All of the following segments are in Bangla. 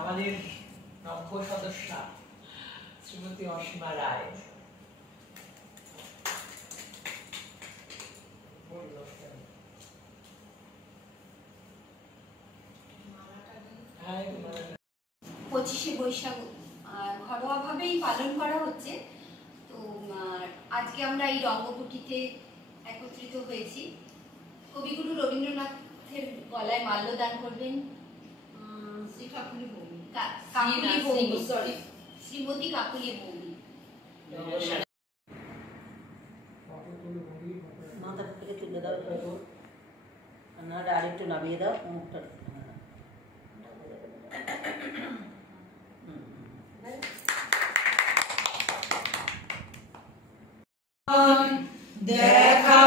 আমাদের নব্য সদস্যা শ্রীমতী অসীমা রায়। পঁচিশে বৈশাখ ঘরোয়াভাবেই পালন করা হচ্ছে। তো আজকে আমরা এই রঙ্গকুটিতে একত্রিত হয়েছি। কবিগুরু রবীন্দ্রনাথের গলায় মাল্যদান করবেন শ্রীমতী কাকুলি বৌদি। মাথা থেকে তুলে দাও, নাহলে আরেকটু নামিয়ে দাও মুখটা। দেখা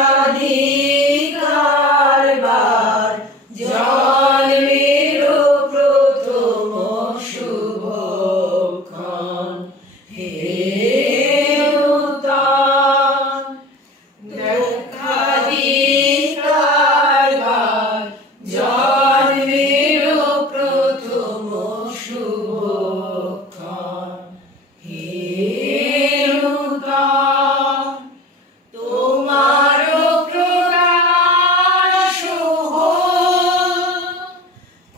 কারবার জন্মের প্রথম শুভক্ষণ হে নূতন। দেখা কারবার জন্মের প্রথম শুভক্ষণ হে নূতন। তোমার প্রকাশ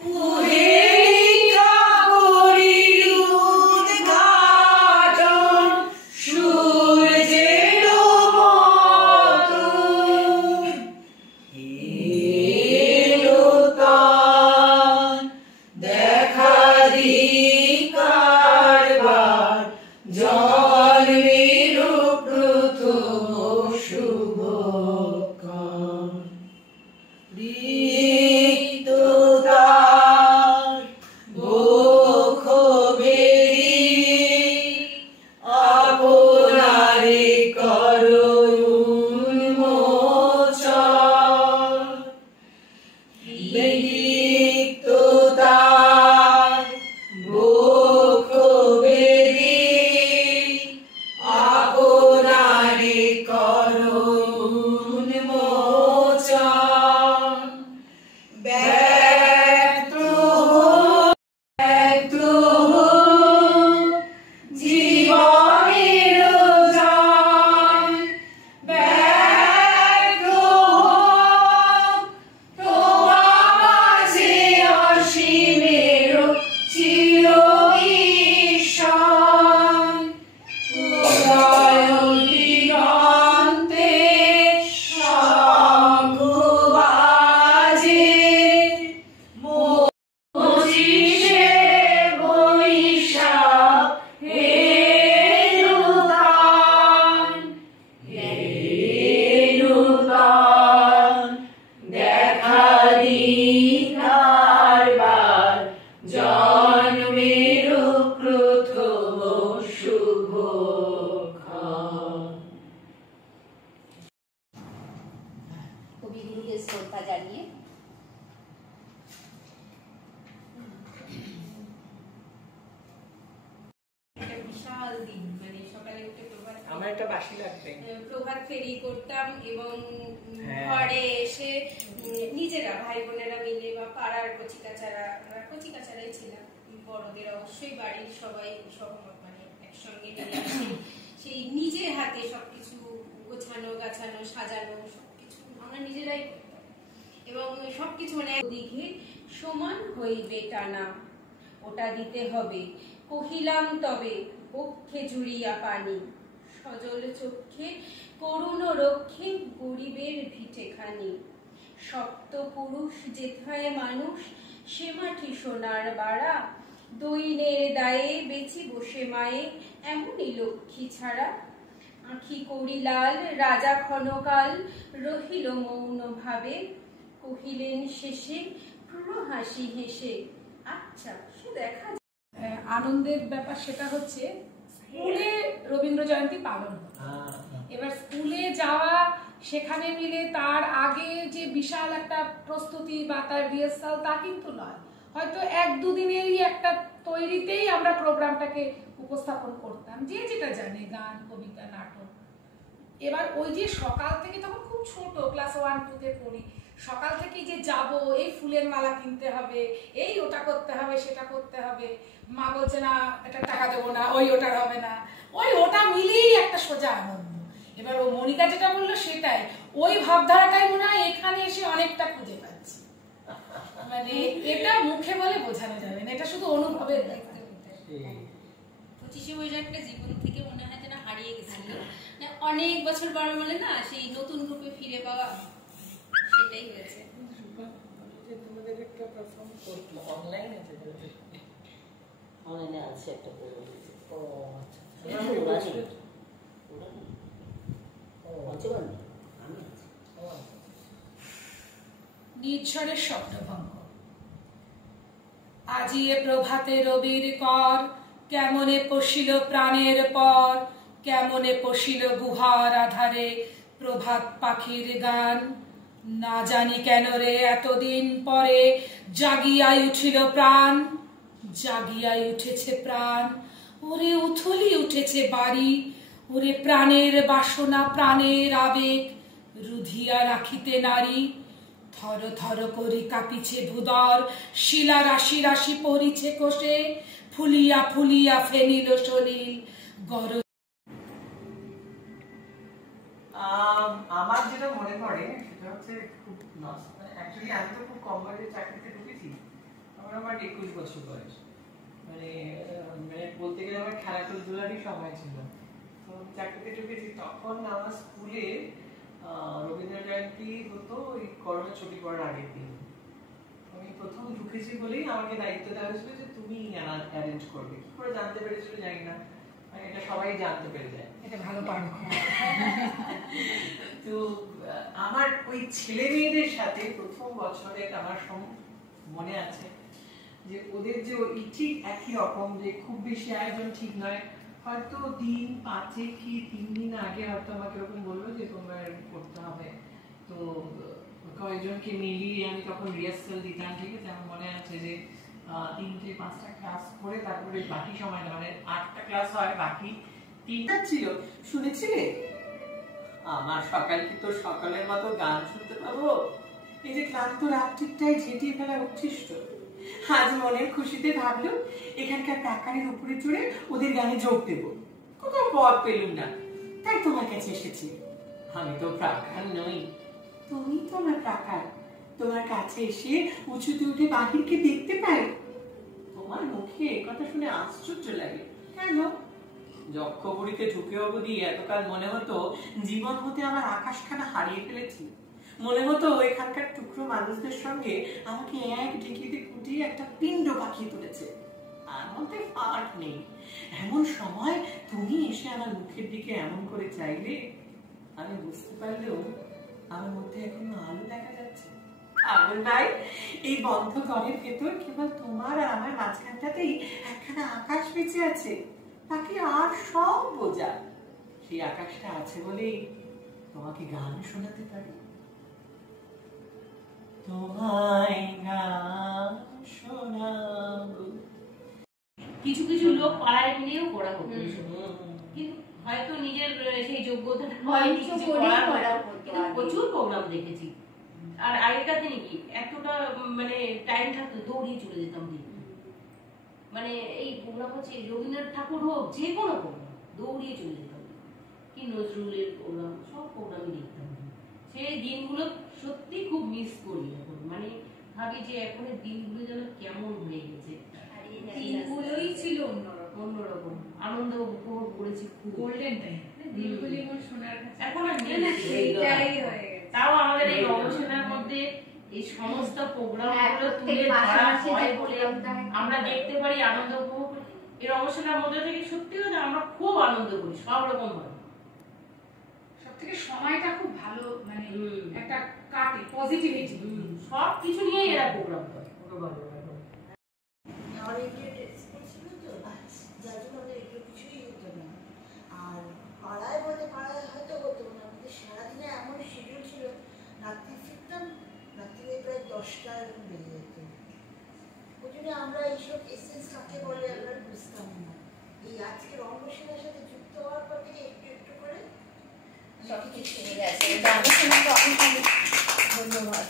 কুহেলিকা করি উদ্ঘাটন সূর্যের মতো হে নূতন। দেখা কারবার জন্মের প্রথম শুভক্ষণ ঋতুতার বক্ষ বেরি আপনারে করুন্মোচন। ঋতুতার বক্ষ বেরি আপনারে করুন্মোচন। ব্যক্ত জীবনের জয়, ব্যক্ত তোমার মাঝে অসীমের চির ঈশ্বর। উদয় দিগন্তে শঙ্খ বাজে, পঁচিশে বৈশাখ হে নূতন। হে নূতন। দেখা কারবার জন্মের প্রথম শুভক্ষণ। কবিগুরুকে শ্রদ্ধা জানিয়ে বিশাল দিন, মানে সকালে উঠে আমার একটা বাসি লাগবে। প্রভাত ফেরি করতাম এবং হ্যাঁ। ঘরে এসে নিজেরা ভাই বোনেরা মিলে বা পাড়ার কচিকাচারাই ছিলাম, বড়দের অবশ্যই বাড়ির সবাই সহমত, মানে একসঙ্গে মিলে সেই নিজের হাতে সবকিছু গোছানো গাছানো সাজানো সবকিছু আমরা নিজেরাই করতাম এবং সবকিছু মানে দিঘে সমান হইবে টানা, ওটা দিতে হবে কহিলাম তবে বক্ষে জুড়িয়া পানি, সজল চক্ষে করুণ রক্ষে গরিবের ভিটেখানি, সপ্ত পুরুষ যেথায় মানুষ সে মাটি সোনার বাড়া, দৈনের দায়ে বেঁচে বসে মায়ে এমনই লক্ষ্মী ছাড়া, আঁখি করি লাল রাজা ক্ষণকাল রহিল মৌন ভাবে, কহিলেন শেষে ক্রুর হাসি হেসে আচ্ছা সে দেখা। আনন্দের ব্যাপার সেটা হচ্ছে স্কুলে রবীন্দ্র জয়ন্তী পালন হয়। এবার স্কুলে যাওয়া, সেখানে মিলে তার আগে যে বিশাল একটা প্রস্তুতি বা তার রিহার্সাল তা কিন্তু নয়, হয়তো এক দুদিনেরই একটা তৈরিতেই আমরা প্রোগ্রামটাকে উপস্থাপন করতাম, যে যেটা জানে, গান কবিতা নাটক। এবার ওই যে সকাল থেকে, তখন খুব ছোট ক্লাস 1-2 তে পড়ি, সকাল থেকেই যে যাব, এই ফুলের মালা কিনতে হবে, এই ওটা করতে হবে, সেটা করতে হবে, মা বলছে না এটা টাকা দেবো না, ওই ওটার হবে না, ওটা মিলেই একটা সোজা আনন্দ। এবার ও মনিকা যেটা বললো সেটাই, ওই ভাবধারাটাই মনে হয় এখানে এসে অনেকটা খুঁজে পাচ্ছি। মানে এটা মুখে বলে বোঝানো যাবে না, এটা শুধু অনুভবের ব্যাপার। 25শে বৈশাখটা জীবন থেকে মনে হয় যেন হারিয়ে গেছিল, অনেক বছর পর বলে না সেই নতুন রূপে ফিরে পাওয়া, সেটাই হয়েছে। তোমাদের একটা পারফর্ম করলো অনলাইনে, অনলাইনে আছে একটা প্রোগ্রাম। ও আচ্ছা, নির্ঝরের স্বপ্নভঙ্গ। আজি এ প্রভাতে রবির কর, কেমনে পশিল প্রাণের পর, কেমনে পশিল গুহার আধারে প্রভাত পাখির গান। না জানি কেন রে এতদিন পরে জাগিয়াই উঠিল প্রাণ, জাগিয়াই উঠেছে প্রাণ। ওরে উথলি উঠেছে বাড়ি, ওরে প্রাণের বাসনা প্রাণের আবেগ রুধিয়া রাখিতে নারী। থর থর করি কাঁপিছে ভূদর, শিলা রাশি রাশি পড়িছে কোষে, ফুলিয়া ফুলিয়া ফেনিল সলিল গর। আমার যেটা মনে পড়ে সেটা হচ্ছে খুব অ্যাকচুয়ালি আমি তো খুব কম বয়সে চাকরিতে ঢুকেছি। আমার 21 বছর বয়স, মানে বলতে গেলে আমার খেলাধুলারই সময় ছিল। তো চাকরিতে ঢুকেছি তখন আমার স্কুলে রবীন্দ্র জয়ন্তী হতো ওই করোনা ছুটি পড়ার আগের দিন। আমি প্রথম ঢুকেছি বলেই আমাকে দায়িত্ব দেওয়া হয়েছিল যে তুমি অ্যারেঞ্জ করবে। কি করে জানতে পেরেছিল জানি না, এটা সবাই জানতে পেরে যায়, এটা ভালো পারো। তো আমার ওই ছেলে মেয়েদের সাথে প্রথম বছরে আমার মনে আছে যে ওদের যে ওই ঠিক একই রকম, যে খুব বেশি আয়োজন ঠিক নয়, হয়তো দিন 5 কি 3 দিন আগে হয়তো আমাকে এরকম বললো যে তোমরা করতে হবে। তো কয়েকজনকে মিলিয়ে আমি তখন রিহার্সাল দিতাম, ঠিক আছে। আমার মনে আছে যে 3-5টা ক্লাস করে তারপরে বাকি সময়টা মানে 8টা ক্লাস হয়, বাকি 3টা ছিল। শুনেছিলে আমার সকাল কি তোর সকালের মতো গান শুনতে পাবো? এই যে ক্লান্ত রাত্রিটাই ঝেঁটিয়ে ফেলা উচ্ছিষ্ট। আজ মনের খুশিতে ভাবলো এখানকার প্রাকারের উপরে চড়ে ওদের গানে যোগ দেবো। কোথাও পথ পেলুম না, তাই তোমার কাছে এসেছি। আমি তো প্রাকার নই, তুমি তো আমার প্রাকার। তোমার কাছে এসে উঁচুতে উঠে বাহিরকে দেখতে পাই। তোমার মুখে কথা শুনে আশ্চর্য লাগে। কেন? যক্ষপুরীতে ঢুকে অবধি এতকাল মনে হতো জীবন হতে আমার আকাশখানা হারিয়ে ফেলেছি। মনে হতো এখানকার টুকরো মানুষদের সঙ্গে আমাকে এক ঢেকিতে কুটিয়ে একটা পিণ্ড পাকিয়ে তুলেছে, আর মধ্যে ফাট নেই। এমন সময় তুমি এসে আমার মুখের দিকে এমন করে চাইলে, আমি বুঝতে পারলেও আমার মধ্যে এখনো আলো দেখা যাচ্ছে। আগুন ভাই, এই বন্ধ ঘরের ভেতর কেবল তোমার আর আমার মাঝখানটাতেই একখানা আকাশ বেঁচে আছে, বাকি আর সব বোঝা। সেই আকাশটা আছে বলেই তোমাকে গান শোনাতে পারি। তোমায় গান শোনাবো। কিছু কিছু লোক পাড়ায় মিলেও করা হতো, কিন্তু হয়তো নিজের সেই যোগ্যতাটা প্রচুর প্রোগ্রাম দেখেছি। আর আগেকার দিনে কি এতটা মানে টাইম থাকতো, দৌড়িয়ে চলে যেতাম দেখতে। মানে এই প্রোগ্রাম হচ্ছে রবীন্দ্রনাথ ঠাকুর হোক, যে কোনো প্রোগ্রাম দৌড়িয়ে চলে যেতাম। কি নজরুলের প্রোগ্রাম, সব প্রোগ্রামই দেখতাম। সেই দিনগুলো সত্যি খুব মিস করি এখন। মানে ভাবি যে এখনের দিনগুলো যেন কেমন হয়ে গেছে। দিনগুলোই ছিল অন্যরকম আনন্দ উপভোগ করেছি, খুব গোল্ডেন টাইম। দিনগুলি আমার শোনার কাছে এখন আর নেই। সেইটাই হয়ে গেছে। তাও আমাদের এই গবেষণার মধ্যে এই সমস্ত প্রোগ্রামগুলো তুলে ধরা হয় বলে আমরা দেখতে পারি, আনন্দ উপভোগ করি। এই গবেষণার মধ্যে থেকে সত্যি কথা আমরা খুব আনন্দ করি সব রকম ভাবে। সব থেকে সময়টা খুব ভালো, মানে একটা কাটে পজিটিভিটি। সব কিছু নিয়ে এরা প্রোগ্রাম করে। যার জন্য আমাদের এগুলো কিছুই হতো না। আর পাড়ায় বলতে পাড়ায় হয়তো হতো না, আমাদের সারাদিনে এমন শিডিউল ছিল, রাত্রি ফিরতাম, রাত্রিরে প্রায় 10টা এরকম বেজে যেত। ওই জন্য আমরা এইসব এসেন্স কাকে বলে আমরা বুঝতাম না। এই আজকের অঙ্গশীলার সাথে যুক্ত হওয়ার পর থেকে একটু একটু করে সব কিছু শিখে গেছে। ধন্যবাদ।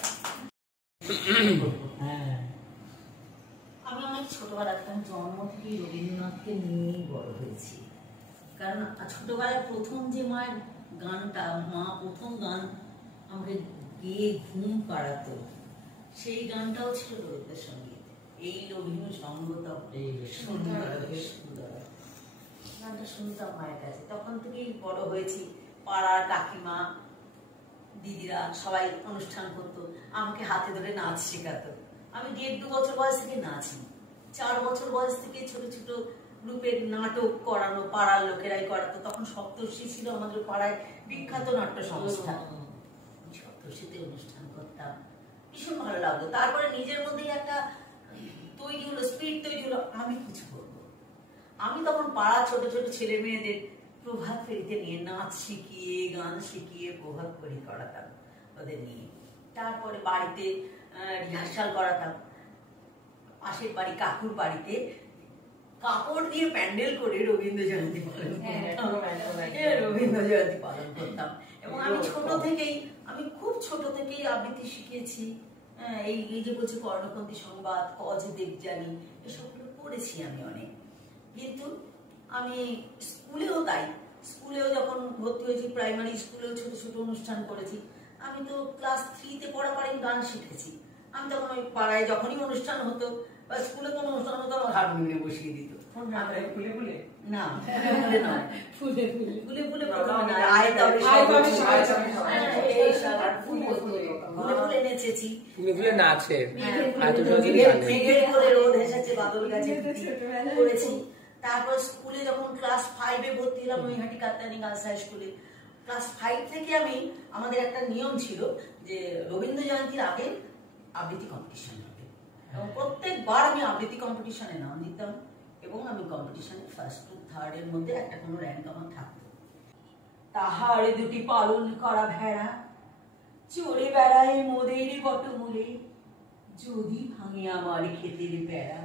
একদম জন্ম থেকেই রবীন্দ্রনাথকে নিয়েই বড় হয়েছি। কারণ ছোটবেলায় প্রথম যে মায়ের গানটা, মা প্রথম গান আমাকে গিয়ে ঘুম পাড়াতো, সেই গানটাও ছিল রবীন্দ্রসঙ্গীত। এই রবীন্দ্র সঙ্গীতম সুন্দর গানটা শুনতাম মায়ের কাছে। তখন থেকেই বড় হয়েছি। পাড়ার কাকিমা দিদিরা সবাই অনুষ্ঠান করতো, আমাকে হাতে ধরে নাচ শেখাতো। আমি 1.5-2 বছর বয়স থেকে নাচি। 4 বছর বয়স থেকে ছোট ছোট গ্রুপের নাটক করানো, পাড়ার লোকেরাই করাতো। তখন সপ্তর্ষি ছিল আমাদের পাড়ায় বিখ্যাত নাট্য সংস্থা। সপ্তর্ষিতে অনুষ্ঠান করতাম, ভীষণ ভালো লাগতো। তারপরে নিজের মধ্যেই একটা তৈরি হলো, স্পিরিট তৈরি হলো, আমি কিছু করবো। আমি তখন পাড়া ছোট ছোট ছেলে মেয়েদের প্রভাত ফেরিতে নিয়ে নাচ শিখিয়ে, গান শিখিয়ে প্রভাত ফেরি করাতাম ওদের নিয়ে। তারপরে বাড়িতে রিহার্সাল করাতাম। পাশের বাড়ি কাকুর বাড়িতে কাপড় দিয়ে প্যান্ডেল করে রবীন্দ্র জয়ন্তী পালন করতাম। এবং আমি খুব ছোট থেকেই আবৃত্তি শিখেছি। এই যে বলছে কর্ণপন্থী সংবাদ, কজ দেবযানী, এসবগুলো পড়েছি আমি অনেক। কিন্তু আমি স্কুলেও যখন ভর্তি হয়েছি, প্রাইমারি স্কুলেও ছোট ছোট অনুষ্ঠান করেছি। আমি তো ক্লাস 3-তে পড়াপাড়ি গান শিখেছি। আমি তখন ওই পাড়ায় যখনই অনুষ্ঠান হতো বা স্কুলে কোনো অনুষ্ঠান হতো, আমার হারমোনিয়ামে বসিয়ে দিত। না, ফুলে নেচেছি, নাচে রোদ এসেছে, বাদল গাছে করেছি। তারপর স্কুলে যখন ক্লাস 5-এ ভর্তি হলাম, নৈহাটি কাত্তানি গার্লস হাই স্কুলে, ক্লাস 5 থেকে আমাদের একটা নিয়ম ছিল যে রবীন্দ্র জয়ন্তীর আগে আবৃত্তি কম্পিটিশন হবে, এবং প্রত্যেকবার আমি আবৃত্তি কম্পিটিশনে নাম দিতাম, এবং আমি কম্পিটিশনে 1st to 3rd এর মধ্যে একটা কোনো র্যাঙ্ক আমার থাকতো। তাহার দুটি পালন করা ভেড়া চড়ে বেড়ায় মোদের বটমূলে, যদি ভাঙে আমার ক্ষেতের বেড়া।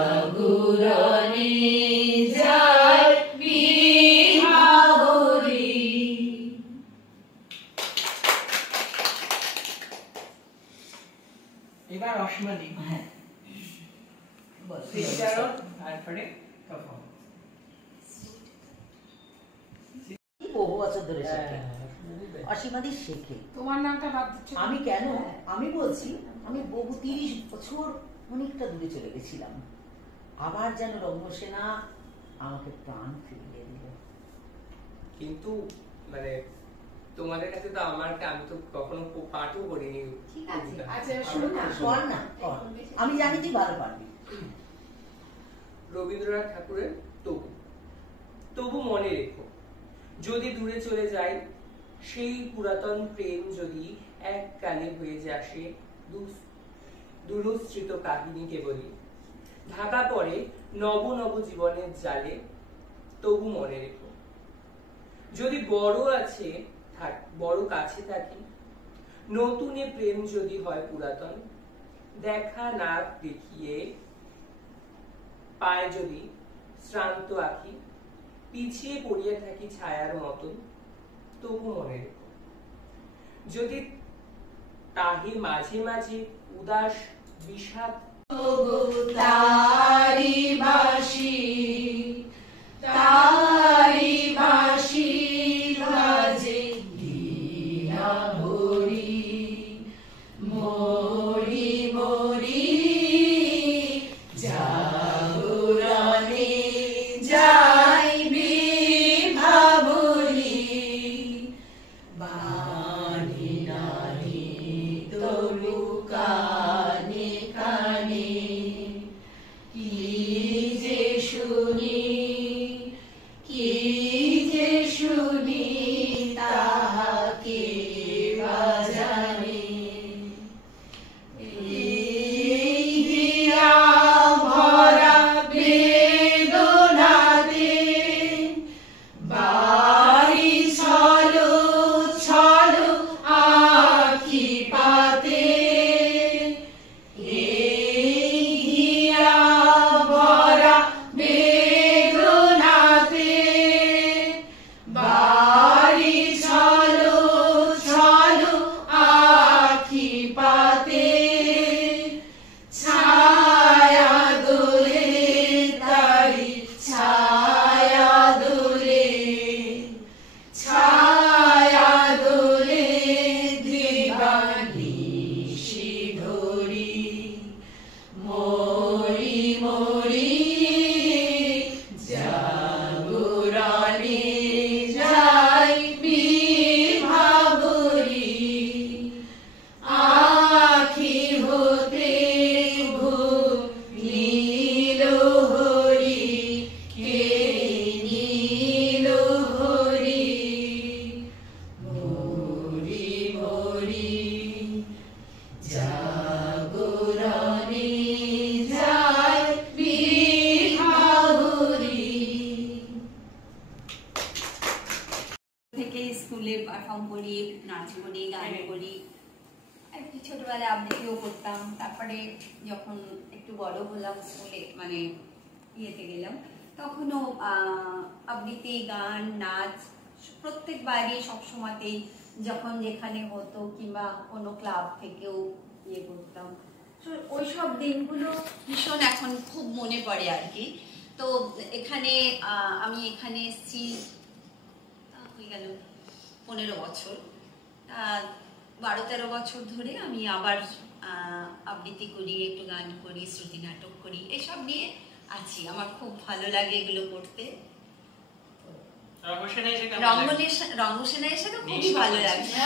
জাগরণে অসীমাদি হ্যাঁ বিচারক তারপরে পারফরমেন্স বহু বছর ধরে শেখে অসীমাদি শেখে। তোমার নামটা বাদ দিচ্ছ আমি কেন আমি বলছি আমি বহু 30 বছর অনেকটা দূরে চলে গেছিলাম, আবার যেন রঙ্গসেনা আমাকে প্রাণ ফিরিয়ে দিল। কিন্তু মানে তোমাদের কাছে তো আমি তো কখনো পাঠও করিনি। ঠিক আছে। আচ্ছা শুরু না কর না কর, আমি জানি তুই ভালো পারবি। রবীন্দ্রনাথ ঠাকুরের তবু তবু মনে রেখো, যদি দূরে চলে যায় সেই পুরাতন প্রেম, যদি এককালে হয়ে আসে দুরুশ্রিত কাহিনী কেবলই ঢাকা পড়ে নব নব জীবনের জালে, তবু মনে রেখো, যদি বড় কাছে থাকি, নতুনে প্রেম যদি হয় পুরাতন, দেখা না দেখিয়ে পায় যদি শ্রান্ত আঁখি, পিছিয়ে পড়িয়ে থাকি ছায়ার মতন, তবু মনে রেখো, যদি তাহে মাঝে মাঝে উদাস বিষাদ তারি বাসি তারি বাসি বাজে দিয়া হরি মরি মরি জাগরণে যাইবি ভাবরি বাণী নাহি তরু কানে কানে কি যে শুনি কি যে শুনি তাহাকে বাজানে এই হিয়া ভরা বেদনাতে বাড়ি ছলো ছলো আখি পাতে এই হিয়া ভরা বেদনাতে বাড়ি ছলো ছলো আখি পাতে ছায়া দোলে তারি ছায়া দোলে ছায়া দোলে দিবানিশি ধরি মরি মরি জাগরণে যাইবি ভাবরি আখি হতে নীল হরি কে নীল হরি মরি মরি জাগরণে যাইবি ভাবরি। থেকে স্কুলে পারফর্ম করি, নাচ করি, গান করি, একটু ছোটবেলায় আবৃত্তিও করতাম। তারপরে যখন একটু বড় হলাম, স্কুলে মানে ইয়েতে গেলাম, তখনও আবৃত্তি, গান, নাচ প্রত্যেকবারই সবসময়তেই যখন যেখানে হতো কিংবা কোনো ক্লাব থেকেও ইয়ে করতাম। তো ওইসব দিনগুলো ভীষণ এখন খুব মনে পড়ে আর কি। তো এখানে আমি এখানে এসেছি হয়ে গেল 15 বছর, 12-13 বছর ধরে আমি আবার আবৃত্তি করি, একটু গান করি, শ্রুতি নাটক করি, এসব নিয়ে আছি। আমার খুব ভালো লাগে এগুলো করতে। রঙ্গসেনায় এসে তো খুবই ভালো লাগছে।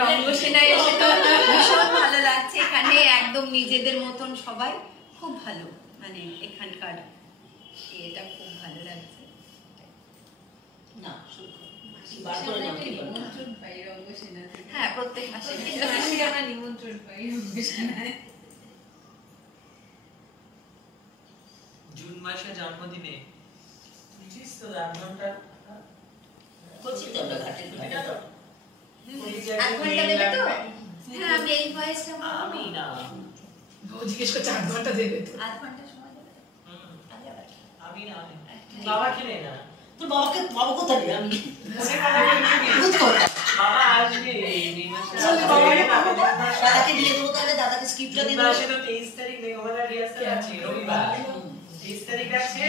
রঙ্গসেনায় এসে তো ভীষণ ভালো লাগছে। এখানে একদম নিজেদের মতন সবাই, খুব ভালো, মানে এখানকার এটা খুব ভালো লাগছে। না হ্যাঁ, প্রত্যেক মাসে আমরা নিমন্ত্রণ পাই রঙ্গসেনায়। জুন মাসে জন্মদিনে বুঝিস তো রান্নাটা করছি তো আমরা ঘাটের ঘাটে তো হ্যাঁ, আমি এই ভয়েসটা আমি না ও জিজ্ঞেস করছে 8 ঘন্টা দেবে তো। 8 ঘন্টা সময় দেবে। আমি না বাবা খেলে না তোর বাবা কোথায়? আমি মনে করা বাবা আসবে মে মাসে দাদাকে দিয়ে দেবো, তাহলে দাদাকে স্ক্রিপ্টটা দিয়ে দেবো। মাসে তো 23 তারিখ মেঘমালা রিহার্সাল আছে রবিবার, 23 তারিখ আছে,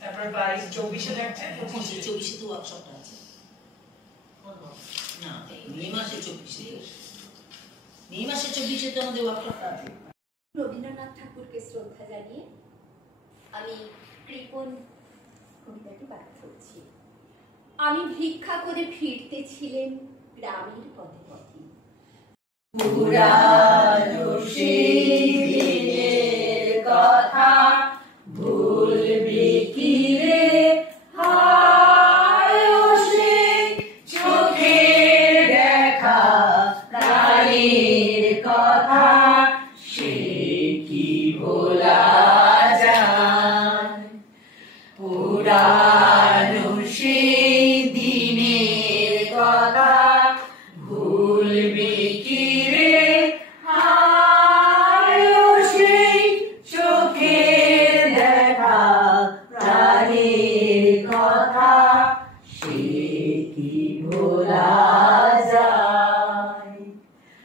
তারপর 22 24 আছে, 24 তো ওয়ার্কশপটা আছে না, মে মাসে 24 মে মাসে 24 তো আমাদের ওয়ার্কশপটা আছে। রবীন্দ্রনাথ ঠাকুরকে শ্রদ্ধা জানিয়ে আমি কৃপণ কবিতাটি পাঠ করছি। আমি ভিক্ষা করে ফিরতেছিলেন গ্রামের পথে পথে, পুরানো সেই দিনের কথা ভুলবি কি রে, হায় ও সেই চোখের দেখা প্রাণের কথা, সে কি ভোলা যায়। পুরানো সেই দিনের কথা ভুলবি কি রে, হায় ও সেই চোখের দেখা প্রাণের কথা, সে কি ভোলা যায়।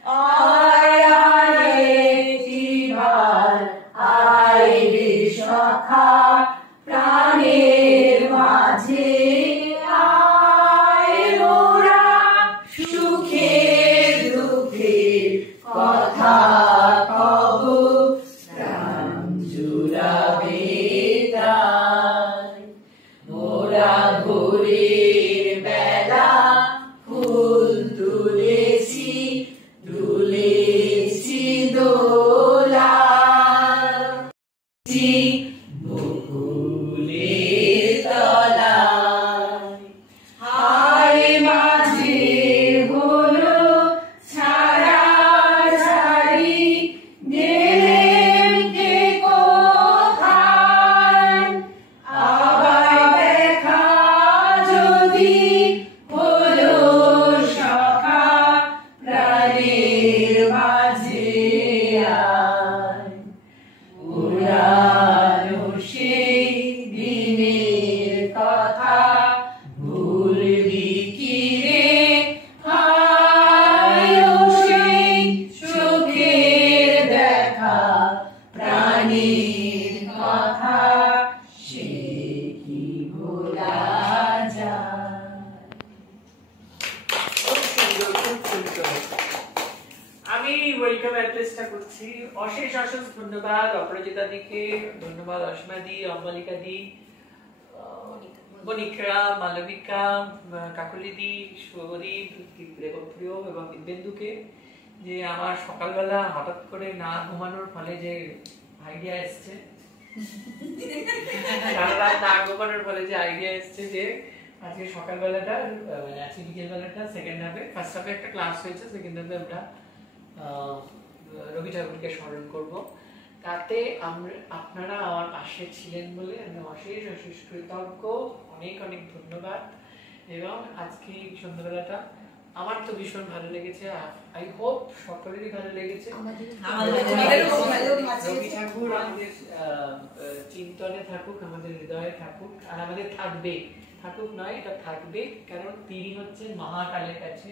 আয় আয় একটিবার আয় রে সখা প্রাণের মাঝে, আয় মোরা সুখে দুঃখে কথা কব, প্রাণ জুড়াবে তাই। মোরা ভোরের বেলা ফুল তুলেছি, দুলেছি দোলা, বকুলের তলায়। হায় মাঝে হলো ছাড়াছাড়ি, গেলেন কে কোথায়, আবার দেখা যদি হলো সখা প্রাণের মাঝে আয়। পুরানো সেই দিনের কথা ভুলবি কি রে, হায় ও সেই চোখের দেখা প্রাণের কথা, সে কি ভোলা যায়। খুব সুন্দর, খুব সুন্দর। আমি ওয়েলকাম অ্যাড্রেসটা করছি। অশেষ অশেষ ধন্যবাদ অপরাজিতা দিকে, ধন্যবাদ অসীমা দি, অম্বালিকা দি, বনিকা, মালবিকা, কাকলি দি, শুভদীপ, দেবপ্রিয় এবং দিব্যেন্দুকে, যে আমার সকালবেলা হঠাৎ করে না ঘুমানোর ফলে যে আইডিয়া এসছে, সারা রাত না ঘুমানোর ফলে যে আইডিয়া এসছে যে আজকে সকালবেলাটা মানে আজকে বিকেলবেলাটা সেকেন্ড হাফে, ফার্স্ট হাফে একটা ক্লাস হয়েছে, সেকেন্ড হাফে আমরা রবি ঠাকুরকে স্মরণ করব। তাতে আপনারা আমার পাশে ছিলেন বলে আমি অশেষ অশেষ কৃতজ্ঞ, অনেক অনেক ধন্যবাদ। এবং আজকে এই সন্ধ্যাবেলাটা আমার তো ভীষণ ভালো লেগেছে, আই হোপ সকলেরই ভালো লেগেছে। রবি ঠাকুর আমাদের চিন্তনে থাকুক, আমাদের হৃদয়ে থাকুক, আর আমাদের থাকবে, থাকুক নয় এটা থাকবে, কারণ তিনি হচ্ছেন মহাকালের কাছে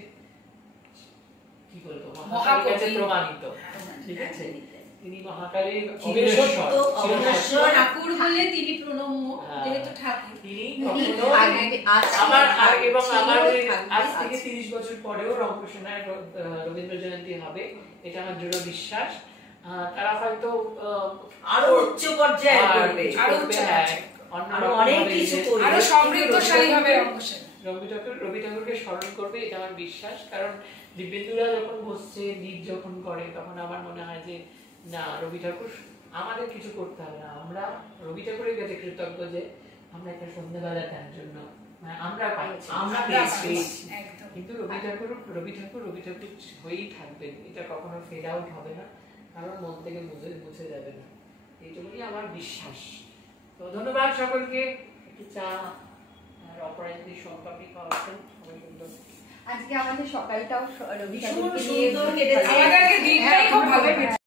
কি বলবো, মহাকালের কাছে প্রমাণিত। ঠিক আছে, তিনি মহাকালের অবিনশ্বর ঠাকুর বলে তিনি প্রণম্য, যেহেতু ঠাকুর তিনি আমার এবং আমাদের আজ থেকে 30 বছর পরেও রঙ্গসেনায় রবীন্দ্র জয়ন্তী হবে, এটা আমার দৃঢ় বিশ্বাস। তারা হয়তো আরো উচ্চ পর্যায়ে করবে, আরো অনেক কিছু করবে, আরো সমৃদ্ধশালী হবে রঙ্গসেনা। রবি ঠাকুরকে স্মরণ করবে, এটা আমার বিশ্বাস। কারণ দিব্যেন্দুরা যখন বসছে, লিড যখন করে, তখন আমার মনে হয় যে না, রবি ঠাকুর আমাদের কিছু করতে হবে না, আমরা রবি ঠাকুরের কাছে কৃতজ্ঞ যে আমরা একটা সন্ধ্যাবেলা তার জন্য আমরা পাচ্ছি, আমরা পেয়েছি। কিন্তু রবি ঠাকুর হয়েই থাকবেন, এটা কখনো ফেড আউট হবে না, কারণ মন থেকে মুছে যাবে না, এইটুকুই আমার বিশ্বাস। তো ধন্যবাদ সকলকে। একটু চা আর অপরাজিত সম্পর্কে খাওয়াচ্ছেন, আজকে আমাদের সকালটাও রবি ঠাকুরকে সুন্দর কেটেছে। আমাদের দিনটাই খুব ভালো কেটেছে।